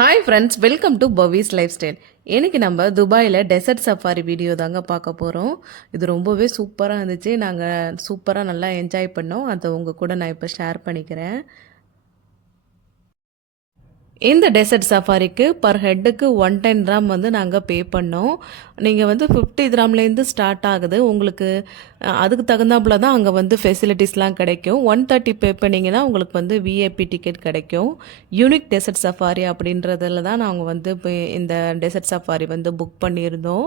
Hi friends, welcome to Pavis life style. இன்றைக்கி நம்ம துபாயில் டெசர்ட் சஃபாரி வீடியோ தாங்க பார்க்க போகிறோம். இது ரொம்பவே சூப்பராக இருந்துச்சு. நாங்கள் சூப்பராக நல்லா என்ஜாய் பண்ணோம். அதை உங்கள் கூட நான் இப்போ ஷேர் பண்ணிக்கிறேன். இந்த டெசர்ட் சஃபாரிக்கு பர் ஹெட்டுக்கு 110 கிராம் வந்து நாங்கள் பே பண்ணோம். நீங்கள் வந்து 50 கிராம்லேருந்து ஸ்டார்ட் ஆகுது. உங்களுக்கு அதுக்கு தகுந்தாப்புல தான் அங்கே வந்து ஃபெசிலிட்டிஸ்லாம் கிடைக்கும். 130 பே பண்ணிங்கன்னா உங்களுக்கு வந்து விஐபி டிக்கெட் கிடைக்கும். யூனிக் டெசர்ட் சஃபாரி அப்படின்றதில் தான் நாங்கள் வந்து இப்போ இந்த டெசர்ட் சஃபாரி வந்து புக் பண்ணியிருந்தோம்.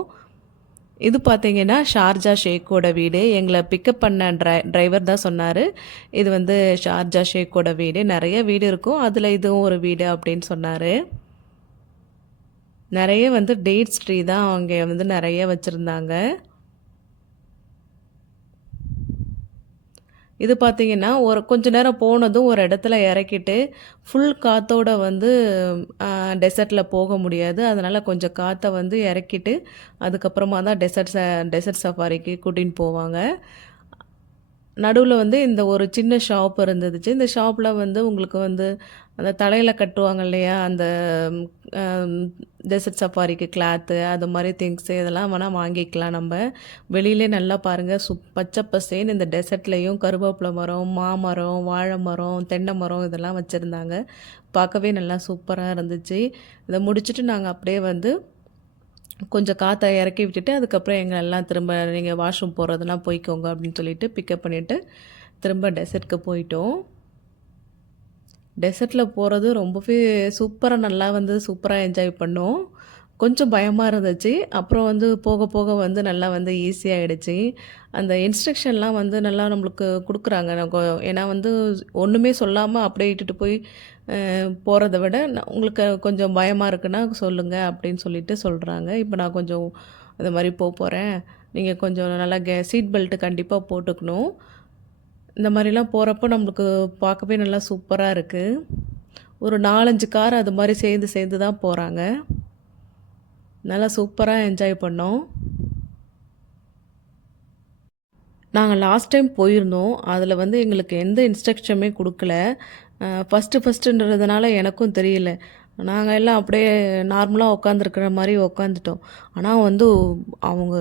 இது பார்த்தீங்கன்னா ஷார்ஜா ஷேக்கோட வீடு. எங்களை பிக்கப் பண்ண டிரைவர் தான் சொன்னார், இது வந்து ஷார்ஜா ஷேக்கோட வீடு, நிறைய வீடு இருக்கும், அதில் இதுவும் ஒரு வீடு அப்படின்னு சொன்னார். நிறைய வந்து டேட்ஸ் ட்ரீ தான் அவங்க வந்து நிறைய வச்சுருந்தாங்க. இது பார்த்தீங்கன்னா ஒரு கொஞ்ச நேரம் போனதும் ஒரு இடத்துல இறக்கிட்டு ஃபுல் காற்றோட வந்து டெசர்ட்டில் போக முடியாது. அதனால் கொஞ்சம் காற்றை வந்து இறக்கிட்டு அதுக்கப்புறமா தான் டெசர்ட் சஃபாரிக்கு கூட்டின்னு போவாங்க. நடுவில் வந்து இந்த ஒரு சின்ன ஷாப் இருந்துச்சு. இந்த ஷாப்பில் வந்து உங்களுக்கு வந்து அந்த தலையில் கட்டுவாங்க இல்லையா, அந்த டெசர்ட் சஃபாரிக்கு கிளாத்து அது மாதிரி திங்ஸு இதெல்லாம் வேணால் வாங்கிக்கலாம். நம்ம வெளியிலே நல்லா பாருங்கள், பச்சை பசேன்னு இந்த டெசர்ட்லேயும் கருவேப்பிலை மரம், மாமரம், வாழை மரம், தென்னை மரம் இதெல்லாம் வச்சுருந்தாங்க. பார்க்கவே நல்லா சூப்பராக இருந்துச்சு. இதை முடிச்சுட்டு நாங்கள் அப்படியே வந்து கொஞ்சம் காற்றை இறக்கி விட்டுட்டு அதுக்கப்புறம் எங்கள் எல்லாம் திரும்ப நீங்கள் வாஷ்ரூம் போகிறதுனா போய்க்கோங்க அப்படின்னு சொல்லிட்டு பிக்கப் பண்ணிவிட்டு திரும்ப டெசர்ட்க்கு போயிட்டோம். டெசர்ட்டில் போகிறது ரொம்பவே சூப்பராக நல்லா வந்து சூப்பராக என்ஜாய் பண்ணோம். கொஞ்சம் பயமாக இருந்துச்சு. அப்புறம் வந்து போக போக வந்து நல்லா வந்து ஈஸியாகிடுச்சு. அந்த இன்ஸ்ட்ரக்ஷன்லாம் வந்து நல்லா நம்மளுக்கு கொடுக்குறாங்க. ஏன்னா வந்து ஒன்றுமே சொல்லாமல் அப்படியே இட்டுட்டு போய் போகிறத விட உங்களுக்கு கொஞ்சம் பயமாக இருக்குன்னா சொல்லுங்கள் அப்படின்னு சொல்லிட்டு சொல்கிறாங்க. இப்போ நான் கொஞ்சம் இந்த மாதிரி போகிறேன், நீங்கள் கொஞ்சம் நல்லா சீட் பெல்ட்டு கண்டிப்பாக போட்டுக்கணும். இந்த மாதிரிலாம் போகிறப்போ நம்மளுக்கு பார்க்கவே நல்லா சூப்பராக இருக்குது. ஒரு 4-5 கார் அது மாதிரி சேர்ந்து சேர்ந்து தான் போகிறாங்க. நல்லா சூப்பராக என்ஜாய் பண்ணோம். நாங்கள் லாஸ்ட் டைம் போயிருந்தோம். அதில் வந்து எங்களுக்கு எந்த இன்ஸ்ட்ரக்ஷனுமே கொடுக்கல. ஃபஸ்ட்டுன்றதுனால எனக்கும் தெரியல. நாங்கள் எல்லாம் அப்படியே நார்மலாக உட்காந்துருக்குற மாதிரி உட்காந்துட்டோம். ஆனால் வந்து அவங்க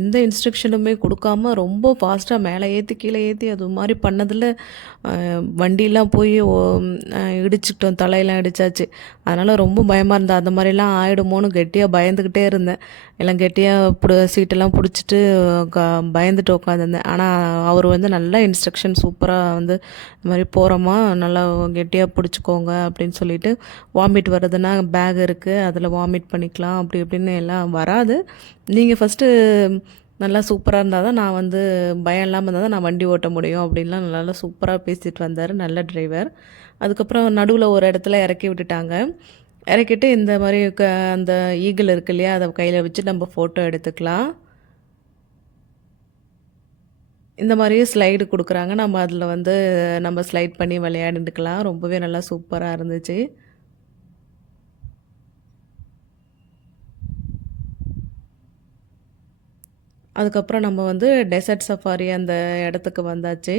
எந்த இன்ஸ்ட்ரக்ஷனுமே கொடுக்காம ரொம்ப ஃபாஸ்ட்டாக மேலே ஏற்றி கீழே ஏற்றி அது மாதிரி பண்ணதில் வண்டிலாம் போய் இடிச்சிட்டோம், தலையெல்லாம் இடிச்சாச்சு. அதனால் ரொம்ப பயமாக இருந்தது. அந்த மாதிரிலாம் ஆகிடுமோன்னு கெட்டியாக பயந்துக்கிட்டே இருந்தேன். எல்லாம் கெட்டியாக சீட்டெல்லாம் பிடிச்சிட்டு பயந்துட்டு உட்காந்துருந்தேன். ஆனால் அவர் வந்து நல்லா இன்ஸ்ட்ரக்ஷன் சூப்பராக வந்து இந்த மாதிரி போகிறோமா நல்லா கெட்டியாக பிடிச்சிக்கோங்க அப்படின்னு சொல்லிட்டு, வாமிட் வருதுன்னா பேக் இருக்குது அதில் வாமிட் பண்ணிக்கலாம் அப்படி இப்படின்னு எல்லாம் வராது. நீங்கள் ஃபஸ்ட்டு நல்லா சூப்பராக இருந்தால் தான் நான் வந்து பயம் இல்லாமல் இருந்தால் தான் நான் வண்டி ஓட்ட முடியும் அப்படின்லாம் நல்லா சூப்பராக பேசிட்டு வந்தார் நல்ல டிரைவர். அதுக்கப்புறம் நடுவில் ஒரு இடத்துல இறக்கி விட்டுட்டாங்க. இறக்கிட்டு இந்த மாதிரி அந்த ஈகிள் இருக்கு இல்லையா, அதை கையில் வச்சு நம்ம ஃபோட்டோ எடுத்துக்கலாம். இந்த மாதிரியே ஸ்லைடு கொடுக்குறாங்க. நம்ம அதில் வந்து நம்ம ஸ்லைட் பண்ணி விளையாண்டுக்கலாம். ரொம்பவே நல்லா சூப்பராக இருந்துச்சு. அதுக்கப்புறம் நம்ம வந்து டெசர்ட் சஃபாரி அந்த இடத்துக்கு வந்தாச்சு.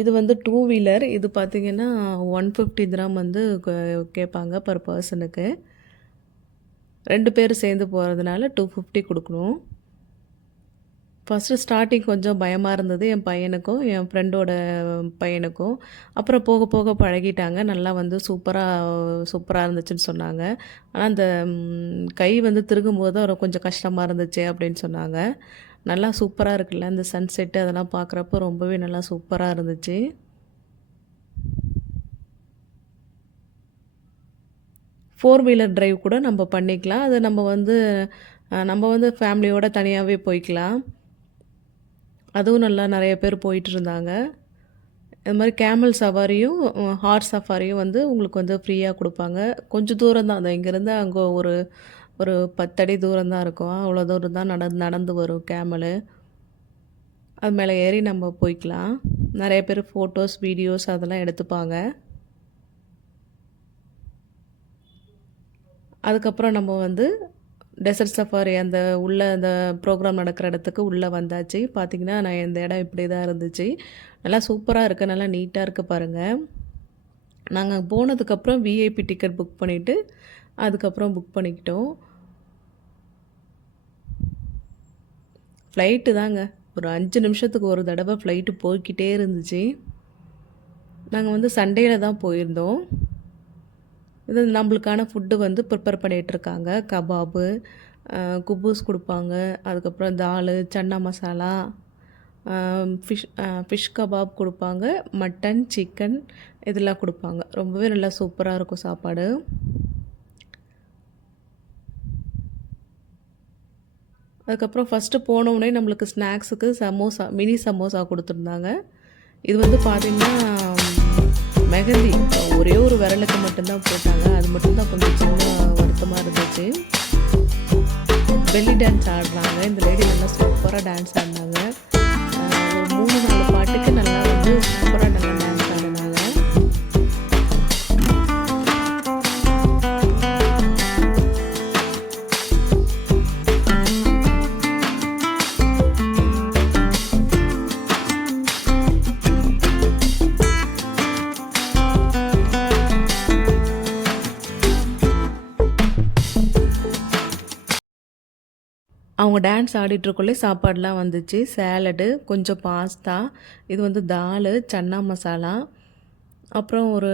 இது வந்து 2 வீலர். இது பார்த்திங்கன்னா 150 கிராம் வந்து கேட்பாங்க பர் பர்சனுக்கு. 2 பேர் சேர்ந்து போகிறதுனால 250 கொடுக்கணும். ஃபஸ்ட்டு ஸ்டார்டிங் கொஞ்சம் பயமாக இருந்தது என் பையனுக்கும் என் ஃப்ரெண்டோட பையனுக்கும். அப்புறம் போக போக பழகிட்டாங்க. நல்லா வந்து சூப்பராக இருந்துச்சுன்னு சொன்னாங்க. ஆனால் அந்த கை வந்து திருகும்போது தான் கொஞ்சம் கஷ்டமாக இருந்துச்சு அப்படின்னு சொன்னாங்க. நல்லா சூப்பராக இருக்குல்ல அந்த சன்செட்டு அதெல்லாம் பார்க்குறப்போ ரொம்பவே நல்லா சூப்பராக இருந்துச்சு. ஃபோர் வீலர் டிரைவ் கூட நம்ம பண்ணிக்கலாம். அது நம்ம வந்து ஃபேமிலியோடு தனியாகவே போய்க்கலாம். அதுவும் நல்லா நிறைய பேர் போயிட்டு இருந்தாங்க. இது மாதிரி கேமல் சவாரியும் ஹார்ஸ் சஃபாரியும் வந்து உங்களுக்கு வந்து ஃப்ரீயாக கொடுப்பாங்க. கொஞ்சம் தூரம் தான், அது இங்கேருந்து அங்கே ஒரு ஒரு 10 அடி தூரம் தான் இருக்கும். அவ்வளோ தூரம் தான் நடந்து வரும் கேமலு. அது மேலே ஏறி நம்ம போய்க்கலாம். நிறைய பேர் ஃபோட்டோஸ் வீடியோஸ் அதெல்லாம் எடுத்துப்பாங்க. அதுக்கப்புறம் நம்ம வந்து டெசர்ட் சஃபாரி அந்த அந்த ப்ரோக்ராம் நடக்கிற இடத்துக்கு உள்ளே வந்தாச்சு. பார்த்திங்கன்னா நான் இந்த இடம் இப்படி தான் இருந்துச்சு. நல்லா சூப்பராக இருக்குது, நல்லா நீட்டாக இருக்குது பாருங்கள். நாங்கள் போனதுக்கப்புறம் விஐபி டிக்கெட் புக் பண்ணிவிட்டு அதுக்கப்புறம் புக் பண்ணிக்கிட்டோம். ஃப்ளைட்டு தாங்க ஒரு 5 நிமிஷத்துக்கு ஒரு தடவை ஃப்ளைட்டு போய்க்கிட்டே இருந்துச்சு. நாங்கள் வந்து சண்டேயில் தான் போயிருந்தோம். இது நம்மளுக்கான ஃபுட்டு வந்து ப்ரிப்பேர் பண்ணிகிட்ருக்காங்க. கபாபு, குபூஸ் கொடுப்பாங்க, அதுக்கப்புறம் தால், சன்னா மசாலா, ஃபிஷ் கபாப் கொடுப்பாங்க, மட்டன், சிக்கன் இதெல்லாம் கொடுப்பாங்க. ரொம்பவே நல்லா சூப்பராக இருக்கும் சாப்பாடு. அதுக்கப்புறம் ஃபஸ்ட்டு போனோடனே நம்மளுக்கு ஸ்நாக்ஸுக்கு சமோசா, மினி சமோசா கொடுத்துருந்தாங்க. இது வந்து பார்த்திங்கன்னா மெஹந்தி ஒரே ஒரு விரலுக்கு மட்டும்தான் போட்டாங்க. அது மட்டும்தான் கொஞ்சம் சின்ன வருத்தமாக இருந்துச்சு. பெல்லி டான்ஸ் ஆடுறாங்க. இந்த லேடி நல்லா சூப்பராக டான்ஸ் ஆடினாங்க. ஒரு 3-4 பாட்டுக்கு நல்லா வந்து சூப்பராக நல்லா டான்ஸ் ஆடினாங்க. அவங்க டான்ஸ் ஆடிட்டுருக்குள்ளே சாப்பாடெலாம் வந்துச்சு. சேலடு, கொஞ்சம் பாஸ்தா, இது வந்து தால், சன்னா மசாலா, அப்புறம் ஒரு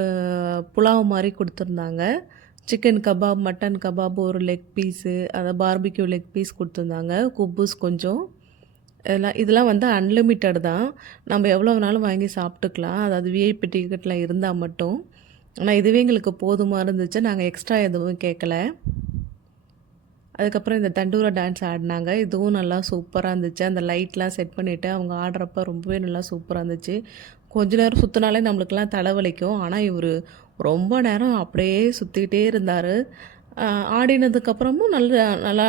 புலாவ் மாதிரி கொடுத்துருந்தாங்க. சிக்கன் கபாப், மட்டன் கபாப், ஒரு லெக் பீஸு, அதை பார்பிக்யூ லெக் பீஸ் கொடுத்துருந்தாங்க. குப்பூஸ் கொஞ்சம். இதெல்லாம் வந்து அன்லிமிட்டட் தான். நம்ம எவ்வளோ வேணாலும் வாங்கி சாப்பிட்டுக்கலாம். அதாவது விஐபி டிக்கெட்டில் இருந்தால் மட்டும். ஆனால் இதுவே எங்களுக்கு போதுமாக இருந்துச்சு. நாங்கள் எக்ஸ்ட்ரா எதுவும் கேட்கல. அதுக்கப்புறம் இந்த தண்டூரா டான்ஸ் ஆடினாங்க. இதுவும் நல்லா சூப்பராக இருந்துச்சு. அந்த லைட்லாம் செட் பண்ணிவிட்டு அவங்க ஆடுறப்ப ரொம்பவே நல்லா சூப்பராக இருந்துச்சு. கொஞ்ச நேரம் சுற்றினாலே நம்மளுக்கெல்லாம் தலைவலிக்கும். ஆனால் இவர் ரொம்ப நேரம் அப்படியே சுற்றிக்கிட்டே இருந்தார். ஆடினதுக்கப்புறமும் நல்லா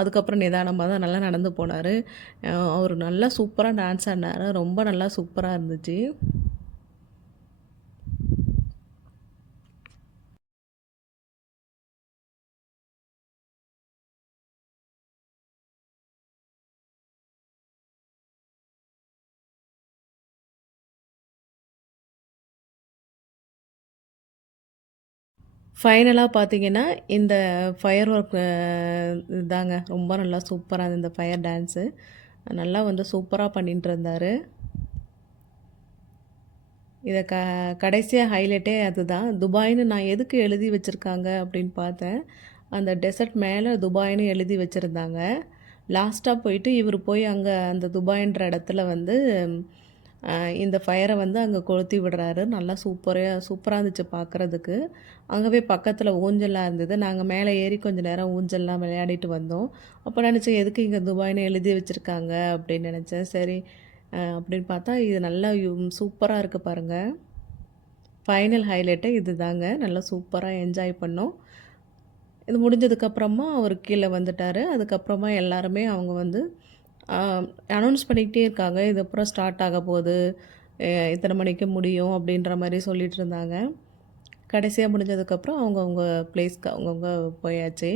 அதுக்கப்புறம் நிதானமாக தான் நல்லா நடந்து போனார். அவர் நல்லா சூப்பராக டான்ஸ் ஆடினார். ரொம்ப நல்லா சூப்பராக இருந்துச்சு. ஃபைனலாக பார்த்தீங்கன்னா, இந்த ஃபயர் ஒர்க் இதாங்க ரொம்ப நல்லா சூப்பராக இருந்தது. இந்த ஃபயர் டான்ஸு நல்லா வந்து சூப்பராக பண்ணிட்டு இருந்தார். இதை கடைசியாக ஹைலைட்டே அதுதான். துபாய்னு நான் எதுக்கு எழுதி வச்சுருக்காங்க அப்படின்னு பார்த்தேன். அந்த டெசர்ட் மேலே துபாய்னு எழுதி வச்சுருந்தாங்க. லாஸ்ட்டாக போயிட்டு இவர் போய் அங்கே அந்த துபாய்ன்ற இடத்துல வந்து இந்த ஃபயரை வந்து அங்கே கொளுத்தி விடுறாரு. நல்லா சூப்பராக இருந்துச்சு பார்க்குறதுக்கு. அங்கே பக்கத்தில் ஊஞ்சல்லாம் இருந்தது. நாங்கள் மேலே ஏறி கொஞ்சம் நேரம் ஊஞ்சல்லாம் விளையாடிட்டு வந்தோம். அப்போ நினச்சேன் எதுக்கு இங்கே துபாய்னு எழுதி வச்சுருக்காங்க அப்படின்னு நினச்சேன். சரி அப்படின்னு பார்த்தா இது நல்லா சூப்பராக இருக்குது பாருங்கள். ஃபைனல் ஹைலைட்டே இது தாங்க. நல்லா சூப்பராக என்ஜாய் பண்ணோம். இது முடிஞ்சதுக்கப்புறமா அவர் கீழே வந்துட்டார். அதுக்கப்புறமா எல்லாருமே அவங்க வந்து அனௌன்ஸ் பண்ணிக்கிட்டே இருக்காங்க. இது அப்புறம் ஸ்டார்ட் ஆக போகுது, இத்தனை மணிக்கு முடியும் அப்படின்ற மாதிரி சொல்லிகிட்டு இருந்தாங்க. கடைசியாக முடிஞ்சதுக்கப்புறம் அவங்கவுங்க பிளேஸ்க்கு அவங்கவுங்க போயாச்சு.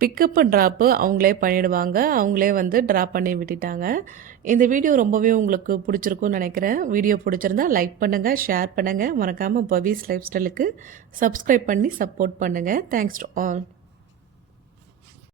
பிக்கப்பு ட்ராப்பு அவங்களே பண்ணிவிடுவாங்க. அவங்களே வந்து ட்ராப் பண்ணி விட்டுட்டாங்க. இந்த வீடியோ ரொம்பவே உங்களுக்கு பிடிச்சிருக்குன்னு நினைக்கிறேன். வீடியோ பிடிச்சிருந்தா லைக் பண்ணுங்கள், ஷேர் பண்ணுங்கள். மறக்காமல் பவிஸ் லைஃப் ஸ்டைலுக்கு சப்ஸ்கிரைப் பண்ணி சப்போர்ட் பண்ணுங்கள். Thanks to all.